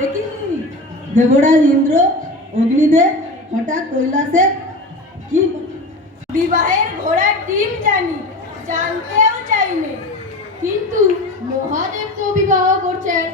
দেখি দেবরাজ ইন্দ্র অগ্নিদেব হঠাৎ কৈলাসে কি বিবাহের ঘোড়ার ডিম জানি, জানতেও চাইনি, কিন্তু মহাদেব তো বিবাহ করছেন।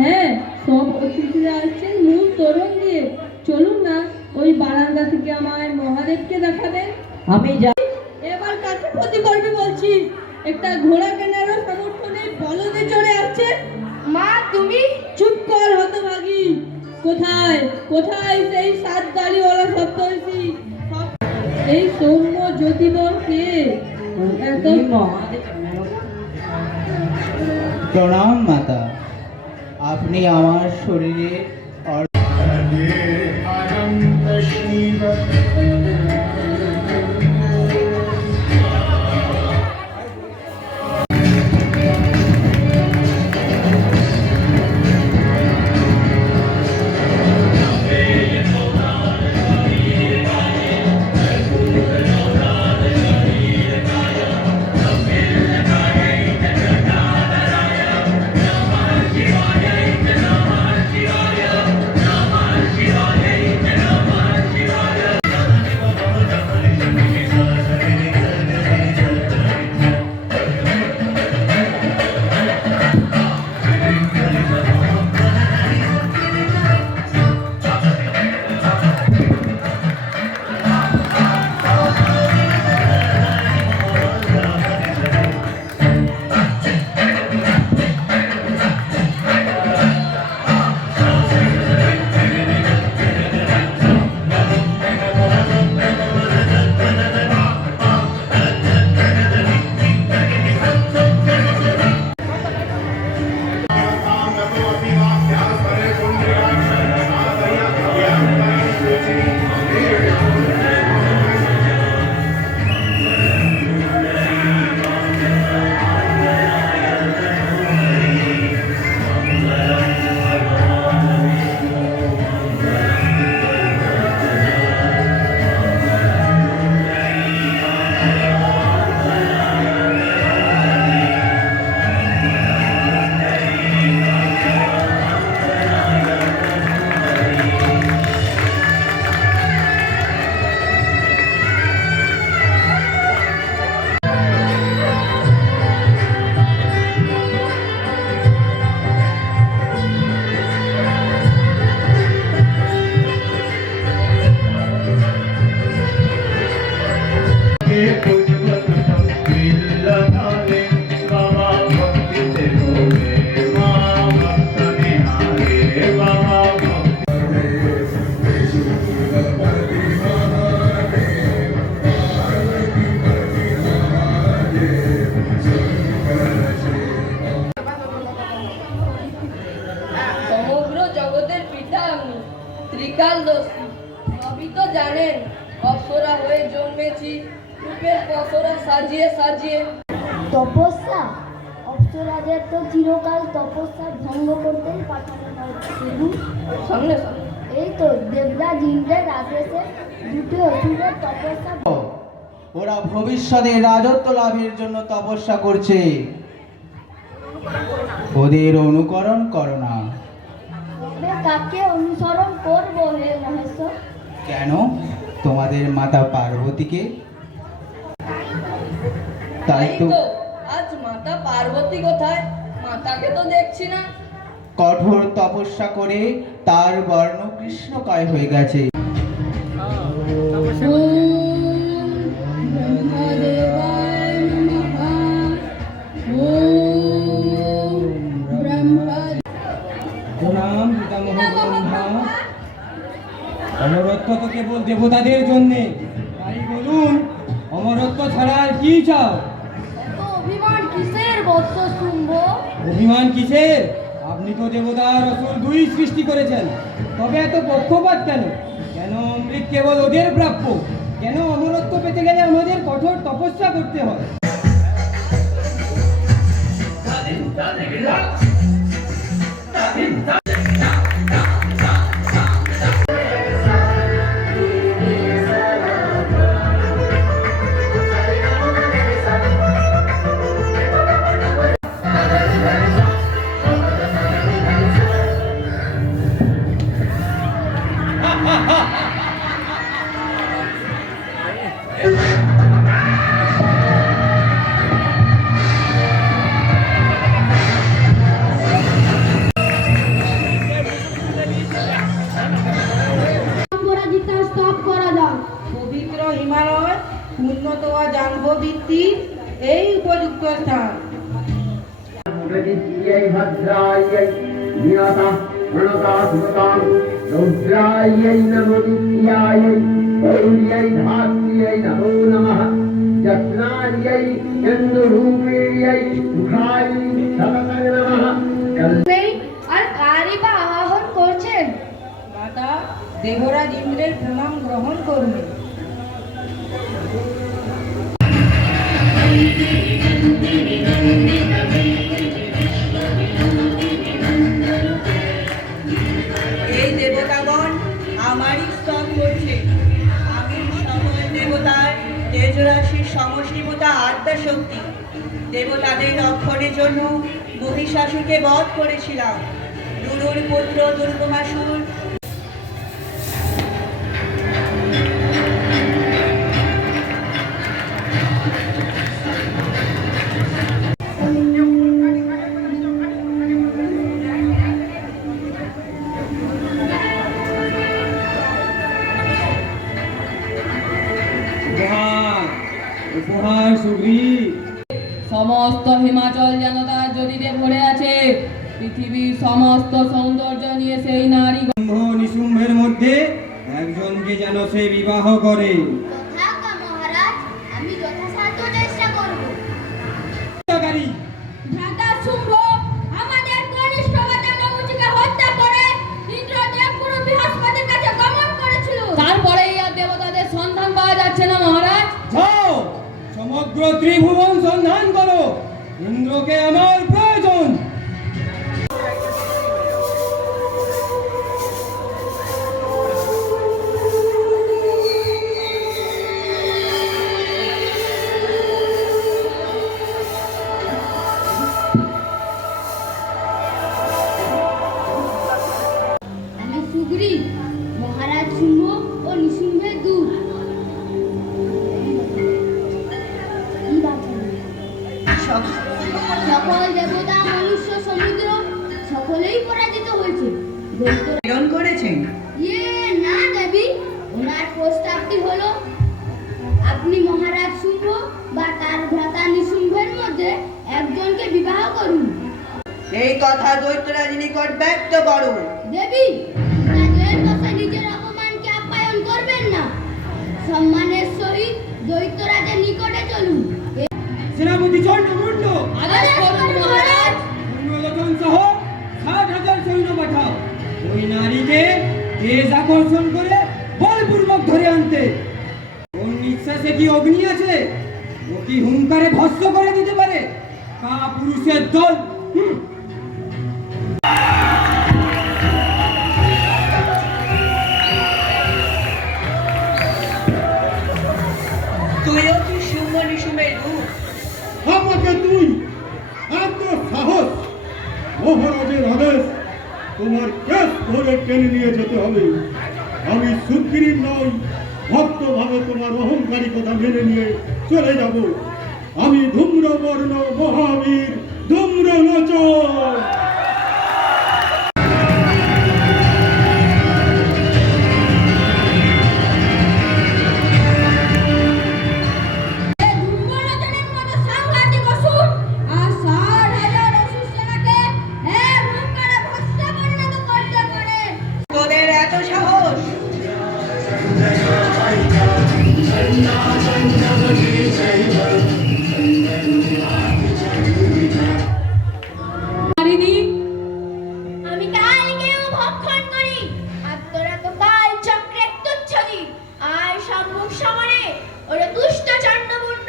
হ্যাঁ, সব অতিথিরা আসছেন মূল তোরণ দিয়ে। চলুন না, ওই বারান্দা থেকে আমায় মহাদেবকে দেখাবেন। আমি যাই। এবার কাকে ক্ষতি করবি বলছি? একটা ঘোড়া কেনারও সামর্থ্য নেই, বলদে চড়ে আসছে। মা তুমি চুপ কর হতভাগী। কোথায় কোথায় সেই সাত দাড়িওয়ালা সপ্তর্ষি? এই সৌম্য জ্যোতিবর কে? এত প্রণাম মাতা, আপনি আমার শরীরে সমগ্র জগতের পিতা আমি, ত্রিকালদর্শী। সবই তো জানেন, অপ্সরা হয়ে জন্মেছি রূপের পসরা সাজিয়ে সাজিয়ে। তপস্যা? অপ্সরাদের তো চিরকাল তপস্যা ভঙ্গ করতেই পাঠানো হয়। সামনে সামনে এই তো দেবরাজ ইন্দ্রের আদেশে দুটি অসুরের তপস্যা। ওরা ভবিষ্যতে রাজত্ব লাভের জন্য তপস্যা করছে, ওদের অনুকরণ করো না। তবে কাকে অনুসরণ করবো হে মহেশ্বর? কেন? তোমাদের মাতা পার্বতীকে। তাই তো আজ মাতা পার্বতী কোথায়? মাতাকে তো দেখছি না। কঠোর তপস্যা করে তার বর্ণ কৃষ্ণকায় হয়ে গেছে। প্রণাম পিতামহ ব্রহ্মা। অমরত্ব তো কেবল দেবতাদের জন্যে। তাই বলুন, অমরত্ব ছাড়া আর কি চাও? তো অভিমান কিসের বৎস শুম্ভ? অভিমান কিসের? আপনি তো দেবতার অসুর দুই সৃষ্টি করেছেন, তবে এত পক্ষপাত কেন? কেন অমৃত কেবল ওদের প্রাপ্য? কেন অমরত্ব পেতে গেলে আমাদের কঠোর তপস্যা করতে হয়? অপরাজিতা স্তব করা যাক। পবিত্র হিমালয় উন্নত ও জাহ্নবীতি এই উপযুক্ত স্থান। প্রদিত্যৈ ভদ্রাयै নিয়তা প্রণতা সুতাং রৌদ্রাयै নমোদিত্যাयै গৌর্यै ধাত্র্यै নমো নমঃ যত্নাयै চন্দ্ররূপিণ্यै মুখায় সততং নমঃ। আর কারই বা আহ্বান করছেন? মাতা দেবরাজ ইন্দ্রের প্রণাম গ্রহণ করবে। এই দেবতাগণ আমারই স্তব করছে। আমি সকল দেবতার তেজরাশির সমসীমতা আত্মা শক্তি। দেবতাদের রক্ষণের জন্য মহিষাসুরকে বধ করেছিলাম। দুরুর পুত্র দুর্গমাসুর উপহার সুগ্রীব। সমস্ত হিমাচল যেন তার জ্যোতিতে ভরে আছে। পৃথিবীর সমস্ত সৌন্দর্য নিয়ে সেই নারী শুম্ভ নিশুম্ভের মধ্যে একজনকে যেন সে বিবাহ করে। যথাজ্ঞা মহারাজ, আমি যথাসাধ্য চেষ্টা করব। ভ্রাতা শুম্ভ আমাদের কনিষ্ঠ ভ্রাতা নমুচিকে হত্যা করে ইন্দ্র দেবগুরু বৃহস্পতির কাছে গমন করেছিল। তারপরেই আর দেবতাদের সন্ধান পাওয়া যাচ্ছে না মহারাজ। যাও, সমগ্র ত্রিভুবন সন্ধান করো। ইন্দ্রকে আমার প্রয়োজন। আমি সুগ্রীব, মহারাজ শুম্ভ ও নিশুম্ভের দূত। সকল দেবতা মনুষ্য সমুদ্র সকলেই পরাজিত হয়েছে। প্রেরণ করেছেন। না দেবী, ওনার প্রস্তাবটি হলো আপনি মহারাজ শুম্ভ বা তার ভ্রাতা নিশুম্ভের মধ্যে একজনকে বিবাহ করুন। এই কথা দৈত্যরাজ নিকট ব্যক্ত করো। দেবী, রাজের বসে নিজের অপমানকে আপ্যায়ন করবেন না। সম্মানের সহিত দৈত্যরাজের নিকটে চলুন। সেনাপতি চন্দ্রমুণ্ড, আদেশ করুন মহারাজ। অন্যজন সহ 60,000 সৈন্য পাঠাও। ওই নারীকে তেজ আকর্ষণ করে বলপূর্বক ধরে আনতে। ওর নিঃশ্বাসে কি অগ্নি আছে? ও কি হুঙ্কারে ভস্ম করে দিতে পারে? কা পুরুষের দল। তুইও কি শুম্ভ নিশুম্ভের দূত? আমাকে তুই এত সাহস! মহারাজের আদেশ, তোমার কেস ধরে টেনে নিয়ে যেতে হবে। আমি সুগ্রীব নই, ভক্তভাবে তোমার অহংকারী কথা মেনে নিয়ে চলে যাব। আমি ধূম্রবর্ণ মহাবীর ধূম্রলোচন। ধূম্রলোচনের মতো সাংঘাতিক অসুর আর 60,000 অসুর সেনাকে এক হুঙ্কারে ভস্মে পরিণত করতে পারে। তোদের এত সাহস? নারিনী, আমি কালকেও ভক্ষণ করি আর তোরা তো কাল চক্রের তুচ্ছদি আর সম্মুখ সমরে ওরা দুষ্ট চণ্ডমুণ্ড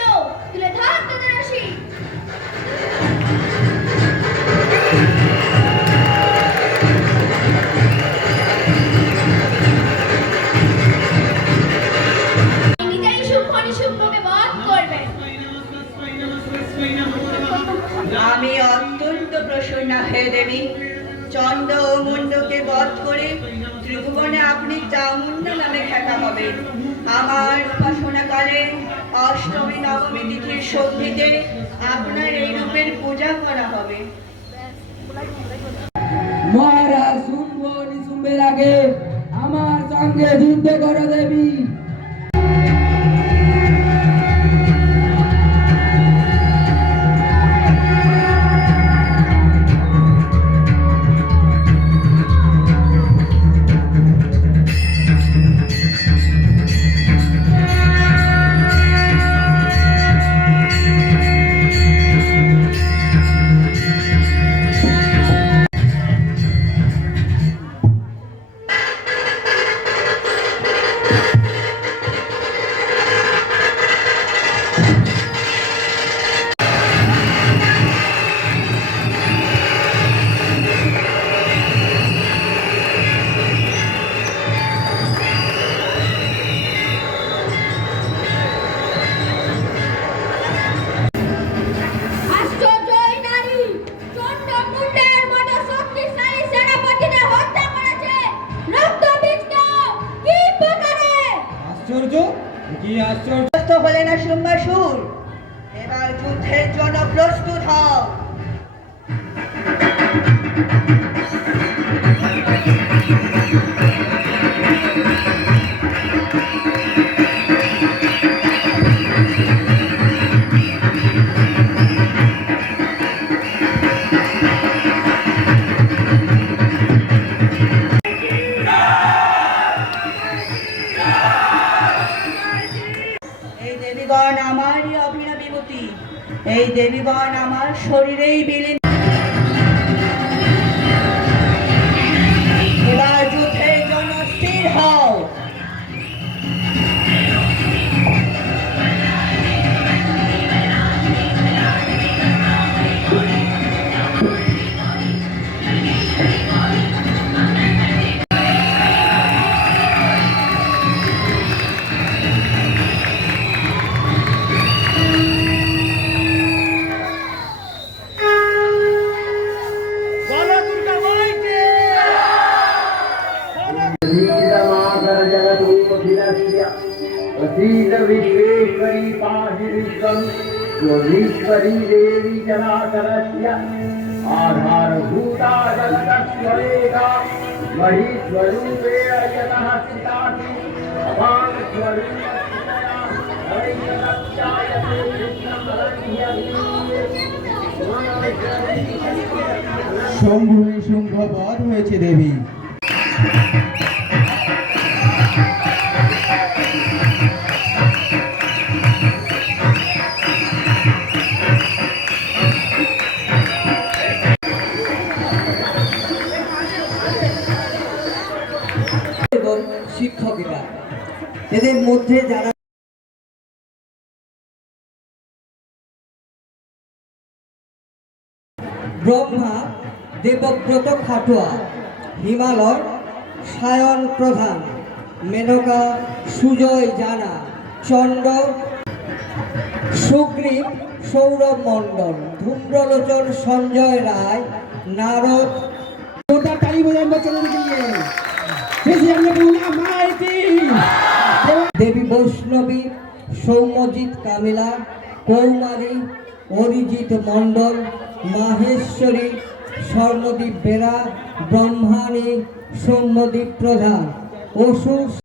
তুলে ধর তোদের আসি। নিজেই শুম্ভ নিশুম্ভকে বধ করবেন। আমি অত্যন্ত প্রসন্ন হে দেবী, চন্ড ও মুন্ডকে বধ করে ত্রিভুবনে আপনি চামুণ্ডা নামে খ্যাতা হবেন। আমার উপাসনাকালে অষ্টমী নবমী তিথির সন্ধিতে আপনার এই রূপের পূজা করা হবে। মহারাজ শুম্ভ নিশুম্ভের আগে আমার সঙ্গে যুদ্ধ করো দেবী। আশ্চর্য এই নারী, চণ্ডমুণ্ডের মতো শক্তিশালী সেনাপতিদের হত্যা করেছে। রক্তবীজ কি প্রকারে? আশ্চর্য, কি আশ্চর্য! প্রস্তুত হলে না শুম্বাসুর, এবার যুদ্ধের জন্য প্রস্তুত হও। এই দেবীগণ আমারই অভিনবীভূতি, এই দেবীগণ আমার শরীরেই বিলীন। এবার যুদ্ধের জন্য স্থির হও। प्रसीद विश्वेश्वरी पाहि विश्वं योगीश्वरी देवी जनार्दनस्य आधारभूता जगतस्वरेगा महीश्वरूपेण यतः स्थितासि अभागस्वरूपस्थितया हरिजगत्यायते कृष्णं শম্ভু নিশুম্ভ বধ হয়েছে দেবী। এবং শিক্ষকেরা এদের মধ্যে যারা ব্রহ্মা দেবব্রত খাটুয়া, হিমালয় সায়ন প্রধান, মেনকা সুজয় জানা, চন্ড সুগ্রীব সৌরভ মণ্ডল, ধূম্রলোচন সঞ্জয় রায়, নারদ। দেবী বৈষ্ণবী সৌম্যজিৎ কামিলা, কৌমারী অরিজিৎ মণ্ডল, মাহেশ্বরী স্বর্ণদীপ বেরা, ব্রহ্মাণী সৌম্যদীপ প্রধান, অসুর